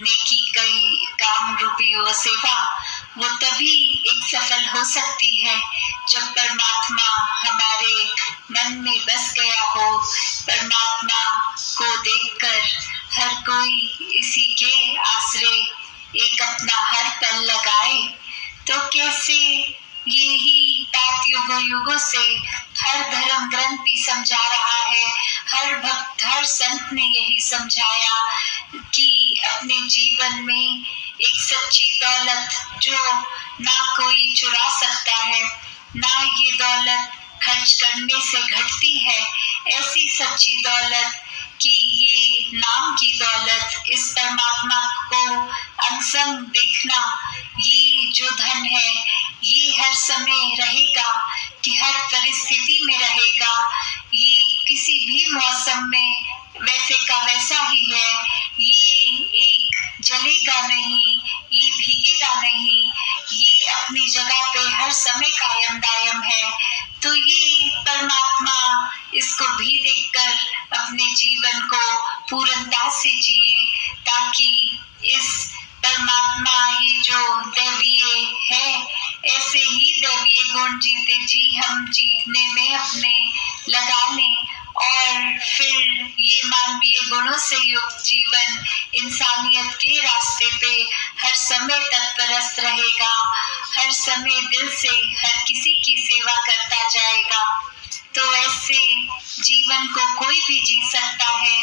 नेकी कई काम रूपी वो सेवा, वो तभी एक सफल हो सकती है जब परमात्मा हमारे मन में बस गया हो। परमात्मा को देखकर हर कोई इसी के आश्रय एक अपना हर पल लगाए, तो कैसे यही बात युगों युगों से हर धर्म ग्रंथ भी समझा रहा है, हर भक्त हर संत ने यही समझाया कि अपने जीवन में एक सच्ची दौलत जो ना कोई चुरा सकता है, ना ये दौलत खर्च करने से घटती है, ऐसी सच्ची दौलत कि ये नाम की दौलत, इस परमात्मा को अनसंग देखना, ये जो धन है ये हर समय रहेगा, कि हर परिस्थिति में रहेगा, ये किसी भी मौसम में वैसे का वैसा ही है, ये एक जलेगा नहीं, ये भीगेगा नहीं, ये अपनी जगह पे हर समय कायम दायम है। तो ये परमात्मा, इसको भी देखकर अपने जीवन को पूर्णता से जिए, ताकि इस परमात्मा ये जो दैवीय है, ऐसे ही दैवीय गुण जीते जी हम जीने में अपने लगा लें, और फिर ये मानवीय गुणों से युक्त जीवन इंसानियत के रास्ते पे हर समय तत्परस्त रहेगा, हर समय दिल से हर किसी की सेवा करता जाएगा। तो ऐसे जीवन को कोई भी जी सकता है,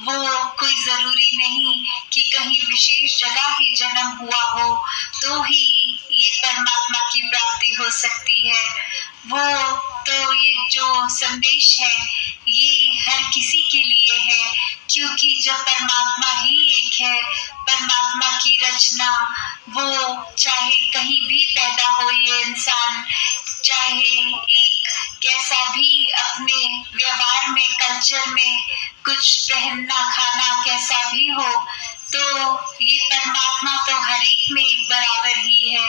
वो कोई जरूरी नहीं कि कहीं विशेष जगह ही जन्म हुआ हो तो ही ये परमात्मा की प्राप्ति हो सकती है। वो तो ये जो संदेश है ये हर किसी के लिए है, क्योंकि जब परमात्मा ही एक है, परमात्मा की रचना, वो चाहे कहीं भी पैदा हो ये इंसान, चाहे एक कैसा भी अपने व्यवहार में कल्चर में कुछ पहनना खाना कैसा भी हो, तो ये परमात्मा तो हर एक में एक बराबर ही है।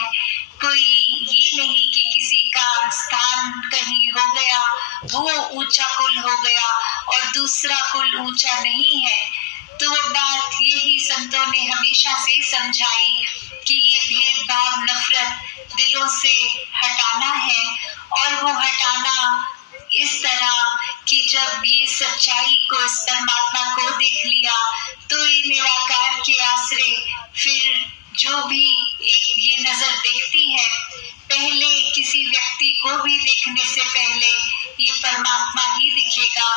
कोई ये नहीं कि किसी का स्थान कहीं हो गया, वो ऊंचा कुल हो गया और दूसरा कुल ऊंचा नहीं है। तो बात यही संतों ने हमेशा से समझाई कि ये भेदभाव नफरत दिलों से हटाना है, और वो हटाना इस तरह कि जब ये सच्चाई को, इस परमात्मा को देख लिया, तो ये निराकार के आश्रय फिर जो भी एक ये नजर देखती है, पहले किसी व्यक्ति को भी देखने से पहले ये परमात्मा ही दिखेगा।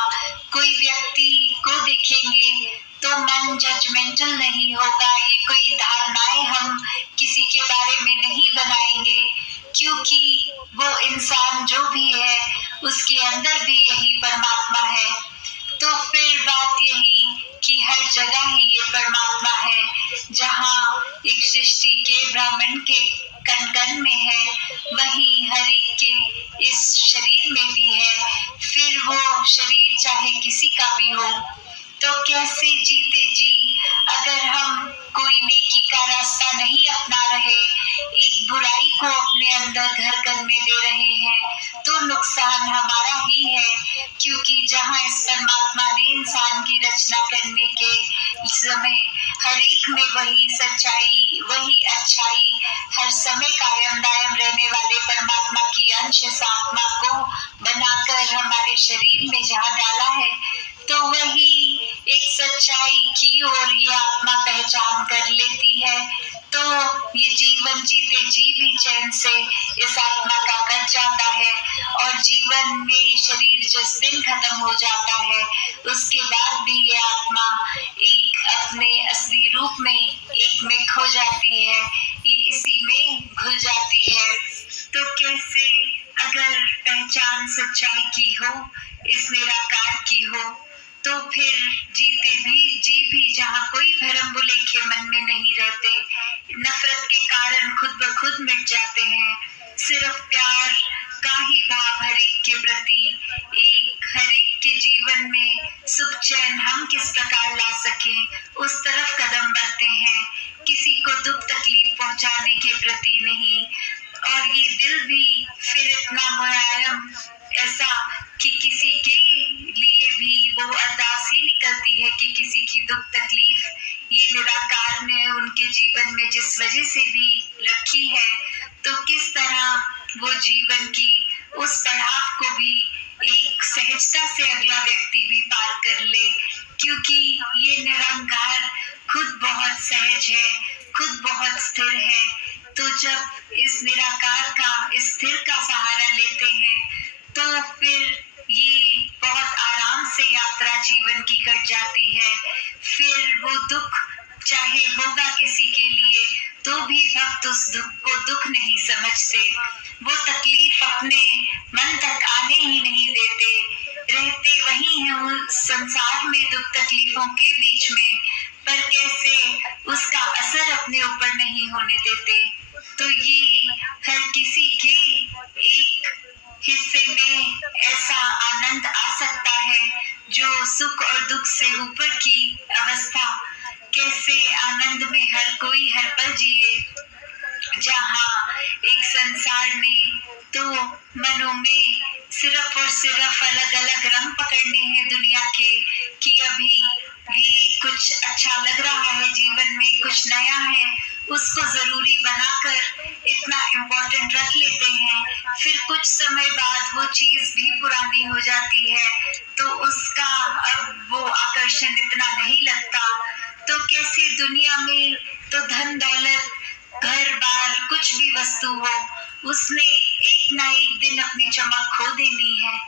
कोई व्यक्ति को देखेंगे तो मन जजमेंटल नहीं होगा, ये कोई धारणाएं हम किसी के बारे में नहीं बनाएंगे, क्योंकि वो इंसान जो भी है उसके अंदर भी यही परमात्मा है। तो फिर बात यही कि हर जगह ही ये परमात्मा है, जहाँ एक सृष्टि के ब्राह्मण के कण कण में है, वहीं हर एक के इस शरीर में भी है, फिर वो शरीर चाहे किसी का भी हो। तो कैसे जीते जी अगर हम कोई नेकी का रास्ता नहीं अपना रहे, एक बुराई को अपने अंदर घर करने दे रहे हैं, तो नुकसान हमारा ही है, क्योंकि जहाँ इस परमात्मा ने इंसान की रचना करने के समय हर एक में वही सच्चाई, वही अच्छाई, हर समय कायम दायम रहने वाले परमात्मा की अंश आत्मा को बनाकर हमारे शरीर में जहाँ डाला है, तो वही एक सच्चाई की ओर ये आत्मा पहचान कर लेती है। तो ये जीवन जीते जी भी चैन से इस आत्मा का कट जाता है, और जीवन में ये शरीर जिस दिन खत्म हो जाता है, उसके बाद भी ये आत्मा एक अपने असली रूप में एक में खो जाती है, ये इसी में घुल जाती है। तो कैसे अगर पहचान सच्चाई की हो, इस निराकार की हो, तो फिर जीते भी जी भी जहाँ कोई भरम बुलेखे मन में नहीं रहते, नफरत के कारण खुद ब खुद मिट जाते हैं, सिर्फ प्यार का ही भाव हर एक के प्रति, एक हर एक के जीवन में सुख चैन हम किस प्रकार ला सकें उस तरफ कदम बढ़ते हैं, किसी को दुख तकलीफ पहुंचाने के प्रति नहीं। और ये दिल भी फिर इतना मुलायम ऐसा कि किसी के लिए भी वो अरदास ही निकलती है कि किसी की दुख तकलीफ ये निराकार ने उनके जीवन में जिस वजह से भी रखी है, तो किस तरह वो जीवन की उस पड़ाव को भी एक सहजता से अगला व्यक्ति भी पार कर ले, क्योंकि ये निरंकार खुद बहुत सहज है, खुद बहुत स्थिर है। तो जब इस निराकार का, इस स्थिर का सहारा लेते हैं, तो फिर ये बहुत आराम से यात्रा जीवन की कट जाती है। फिर वो दुख चाहे होगा किसी के लिए, तो भी भक्त उस दुख को दुख नहीं समझते, वो तकलीफ अपने मन तक आने ही नहीं देते, रहते वही हैं उस संसार में दुख तकलीफों के बीच में, पर कैसे उसका असर अपने ऊपर नहीं होने देते। तो ये हर किसी के एक हिस्से में ऐसा आनंद आ सकता है जो सुख और दुख से ऊपर की अवस्था, कैसे आनंद में हर कोई हर पल जिए, जहाँ एक संसार में तो मनों में सिर्फ और सिर्फ अलग अलग रंग पकड़ने हैं दुनिया के, कि अभी ये कुछ अच्छा लग रहा है जीवन में, कुछ नया है, उसको जरूरी बनाकर इतना इम्पोर्टेंट रख लेते हैं। फिर कुछ समय बाद वो चीज भी पुरानी हो जाती है, तो उसका अब वो आकर्षण इतना नहीं लगता। तो कैसे दुनिया में तो धन दौलत, घर बार, कुछ भी वस्तु हो, उसने एक ना एक दिन अपनी चमक खो देनी है।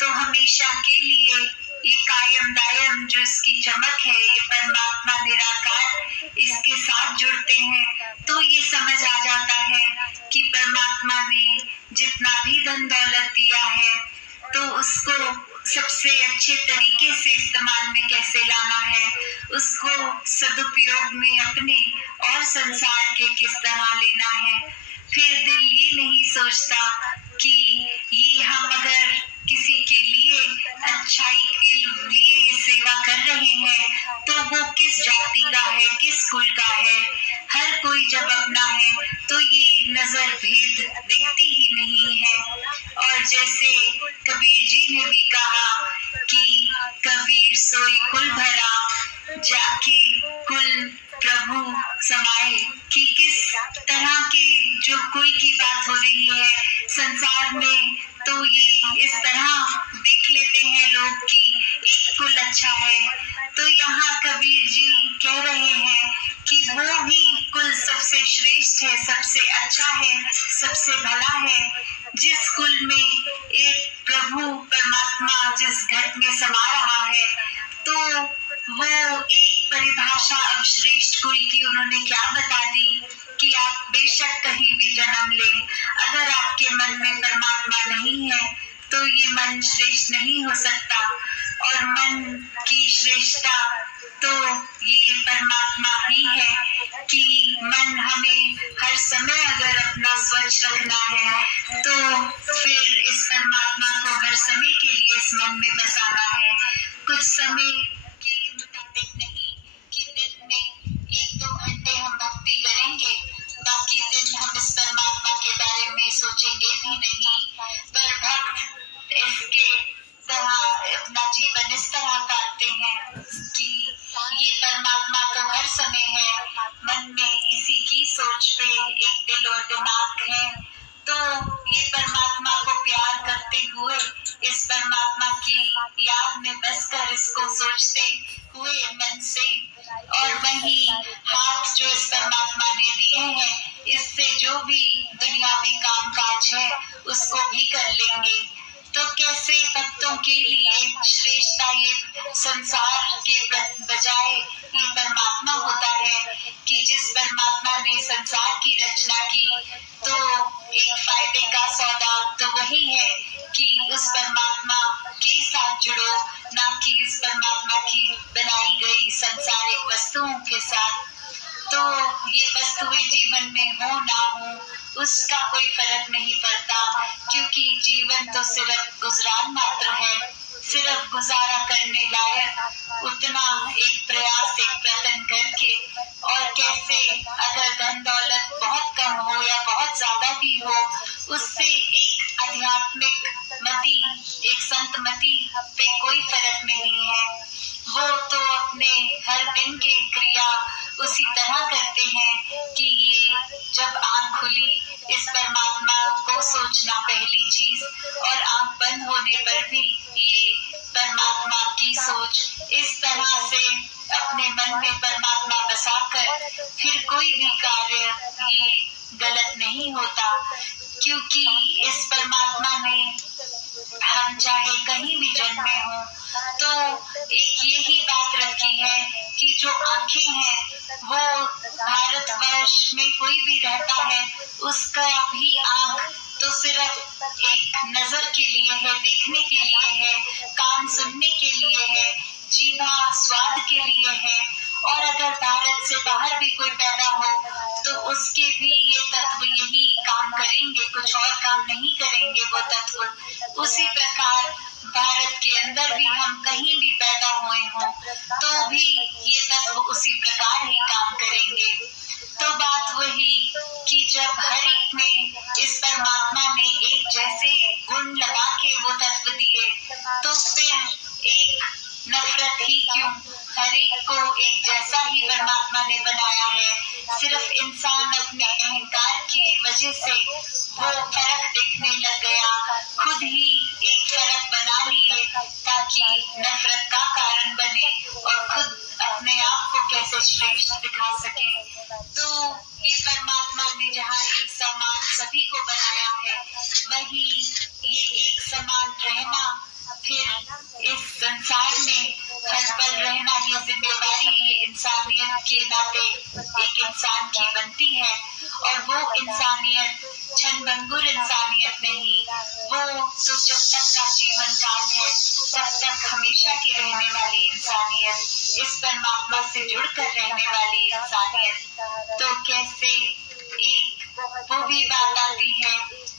तो हमेशा के लिए ये कायम दायम जो इसकी चमक है, ये परमात्मा निराकार, इसके साथ जुड़ते हैं तो ये समझ आ जाता है कि परमात्मा ने जितना भी धन दौलत दिया है, तो उसको सबसे अच्छे तरीके से इस्तेमाल में कैसे लाना है, उसको सदुपयोग में अपने और संसार के किस तरह लेना है। फिर दिल ये नहीं सोचता कि ये हम अगर किसी के लिए अच्छाई के लिए ये सेवा कर रहे हैं, तो वो किस जाति का है, किस कुल का है। हर कोई जब अपना है तो ये नजर भेद दिखती ही नहीं है। और जैसे कबीर जी ने भी कहा कि कबीर सोई कुल भरा, जाके कुल प्रभु समाए, कि किस तरह के जो कोई की बात हो रही है संसार में, तो ये इस तरह देख लेते हैं लोग कि एक कुल अच्छा है। तो यहाँ कबीर जी कह रहे हैं कि वो ही कुल सबसे श्रेष्ठ है, सबसे अच्छा है, सबसे भला है, जिस कुल में एक प्रभु परमात्मा जिस घट में समा रहा है। तो वो एक परिभाषा अब श्रेष्ठ कुल की उन्होंने क्या बता दी कि आप बेशक कहीं भी जन्म लें, अगर आपके मन में परमात्मा नहीं है तो ये मन श्रेष्ठ नहीं हो सकता। और मन की श्रेष्ठता तो ये परमात्मा ही है कि मन हमें हर समय अगर अपना स्वच्छ रखना है, तो फिर इस परमात्मा को हर समय के लिए इस मन में बसाना है। कुछ समय के मुताबिक नहीं कि दिन में 1-2 घंटे हम भक्ति करेंगे, बाकी दिन हम इस परमात्मा के बारे में सोचेंगे भी नहीं। पर भक्त इसके तरह अपना जीवन इस तरह काटते हैं कि ये परमात्मा तो हर समय है, मन में इसी की सोच पे एक दिल और दिमाग है। तो ये परमात्मा को प्यार करते हुए, इस परमात्मा की याद में बसकर इसको सोचते हुए मन से, और वही हाथ जो इस परमात्मा ने दिए हैं, इससे जो भी दुनियावी काम काज है उसको भी कर लेंगे। तो कैसे भक्तों के लिए श्रेष्ठता ये संसार के बजाय ये परमात्मा होता है कि जिस परमात्मा ने संसार की रचना की, तो एक फायदे का सौदा तो वही है कि उस परमात्मा के साथ जुड़ो, ना कि इस परमात्मा की बनाई गई संसारिक वस्तुओं के साथ। तो ये वस्तुएं जीवन में हो ना हो उसका कोई फर्क नहीं पड़ता, क्योंकि जीवन तो सिर्फ गुजरान मात्र है, सिर्फ गुजारा करने लायक उतना एक प्रयास, एक प्रयत्न करके। और कैसे अगर धन दौलत बहुत कम हो या बहुत ज्यादा भी हो, उससे एक आध्यात्मिक मति, एक संत मति पे कोई फर्क नहीं है। वो तो अपने हर दिन के क्रिया उसी तरह करते हैं और आंख बंद होने पर भी ये परमात्मा की सोच इस तरह से अपने मन में परमात्मा बसाकर फिर कोई भी कार्य ये गलत नहीं होता, क्योंकि इस परमात्मा ने हम चाहे कहीं भी जन्मे हों तो एक यही बात रखी है कि जो आंखें हैं वो भारतवर्ष में कोई भी रहता है उसका भी आंख तो सिर्फ एक नजर के लिए है, देखने के लिए है, कान सुनने के लिए है, जीवा स्वाद के लिए है। और अगर भारत से बाहर भी कोई पैदा हो तो उसके भी ये तत्व यही काम करेंगे, कुछ और काम नहीं करेंगे वो तत्व। उसी प्रकार भारत के अंदर भी हम कहीं भी पैदा हुए हों तो भी ये तत्व उसी प्रकार ही काम करेंगे। तो बात वही कि जब हर एक में इस परमात्मा ने एक जैसे गुण लगा के वो तत्व दिए तो फिर एक नफरत ही क्यों, हर एक को एक जैसा ही परमात्मा ने बनाया है। सिर्फ इंसान अपने अहंकार की वजह से वो फर्क देखने लग गया, खुद ही एक फर्क बना लिए ताकि नफरत का कारण बने और खुद अपने आप को कैसे श्रेष्ठ दिखा सके। तो ये परमात्मा ने जहाँ एक समान सभी को बनाया है वही ये एक समान रहना, फिर इस संसार में हर पल रहना, ये जिम्मेदारी ये इंसानियत के नाते एक इंसान की बनती है। और वो इंसानियत क्षणभंगुर इंसानियत नहीं, वो तो जब तक का जीवन काल है तब तक हमेशा की रहने वाली इंसानियत, इस परमात्मा से जुड़कर रहने वाली इंसानियत। तो कैसे एक वो भी बात आती है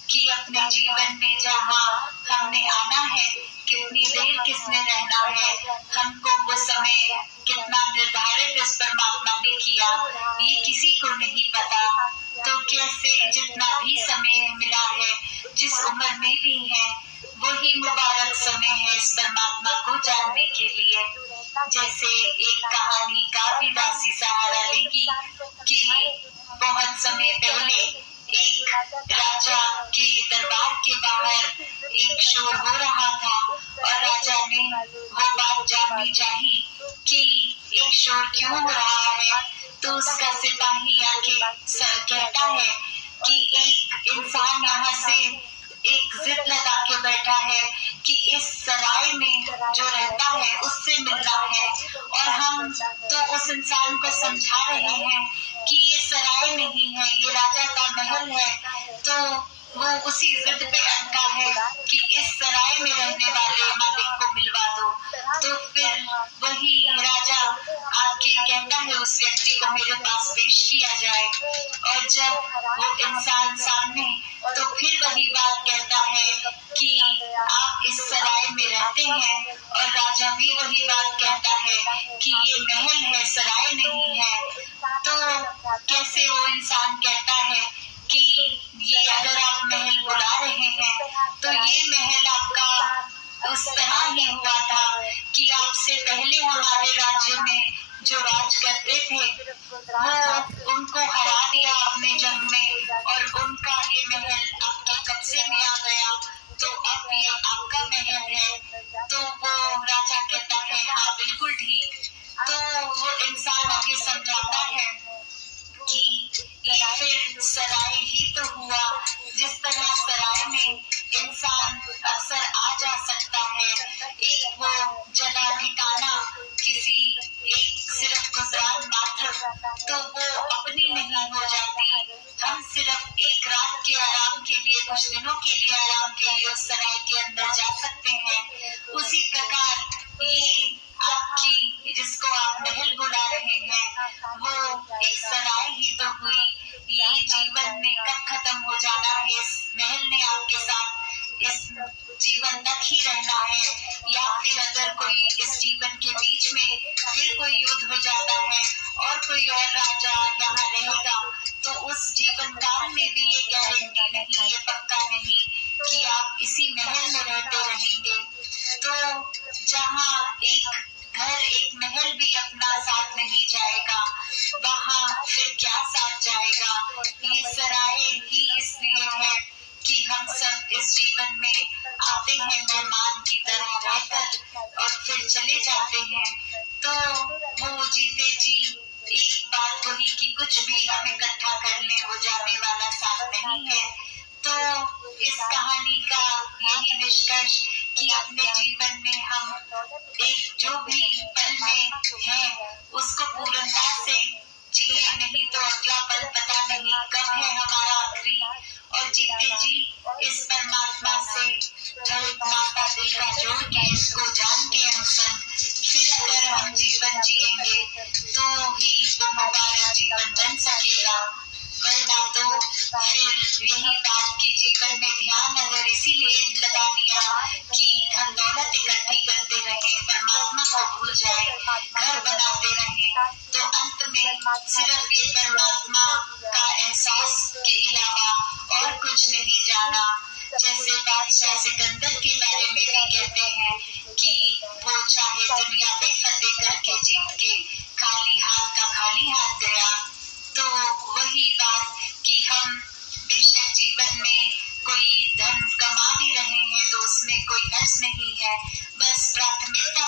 कि अपने जीवन में जहाँ हमने आना है, कितनी देर किसने रहना है, हमको वो समय कितना निर्धारित इस परमात्मा ने किया ये किसी को नहीं पता। तो कैसे जितना भी समय मिला है, जिस उम्र में भी है, वही मुबारक समय है इस परमात्मा को जानने के लिए। जैसे एक कहानी कालिदासी सहारा लेगी कि बहुत समय पहले एक राजा के दरबार के बाहर एक शोर हो रहा था और राजा ने वो बात जाननी चाहिए कि एक शोर क्यों हो रहा है। तो उसका सिपाही आके कहता है कि एक इंसान यहाँ से एक जिद लगा के बैठा है कि इस सराय में जो रहता है उससे मिलना है, और हम तो उस इंसान को समझा रहे हैं कि ये सराय नहीं है, ये राजा का महल है। तो वो उसी जिद पे अटका है कि इस सराय में रहने वाले मालिक को मिलवा दो। तो फिर वही राजा आके कहता है उस व्यक्ति को मेरे पास पेश किया जाए, और जब वो इंसान सामने, तो फिर वही बात कहता है कि आप इस सराय में रहते हैं, और राजा भी वही बात कहता है कि ये महल है, सराय नहीं है। तो कैसे वो इंसान कहता है कि ये अगर आप महल बुला रहे हैं तो ये महल आपका उस तरह ही हुआ था कि आपसे पहले हमारे राज्य में जो राज करते थे वो उनको हरा दिया आपने जंग में, और उनका ये महल आपके कब्जे में आ गया, तो अब ये आपका महल है। तो वो राजा कहता है हाँ बिल्कुल ठीक। तो वो इंसान आगे समझाता है कि ये फिर सराय ही तो हुआ, जिस तरह सराय में इंसान अक्सर आ जा सकता है, एक वो जगह ठिकाना किसी एक सिर्फ गुजरान मात्र, तो वो कुछ भी हम इकट्ठा कर लें वो जाने वाला साथ नहीं है। तो इस कहानी का यही निष्कर्ष कि अपने जीवन में हम एक जो भी पल में हैं उसको पूर्णता से जिए, नहीं तो अगला पल पता नहीं कब है हमारा आखिरी। और जीते जी इस परमात्मा से नाता दिल का जोड़ के इसको जान के अनुसरण फिर अगर हम जीवन जिएंगे तो ही वो मुबारक जीवन बन सकेगा, वरना तो फिर यही बात की जीवन में ध्यान अगर इसीलिए लगा लिया कि हम दौलत इकट्ठी करते रहें, परमात्मा को भूल जाए, घर बनाते रहें, तो अंत में सिर्फ ये परमात्मा का एहसास के अलावा और कुछ नहीं जाना। जैसे बादशाह सिकंदर के बारे में भी कहते हैं कि वो चाहे दुनिया पे फतेह करके जीत के खाली हाथ गया। तो वही बात कि हम बेशक जीवन में कोई धन कमा भी रहे हैं तो उसमें कोई हर्ज नहीं है, बस प्राथमिकता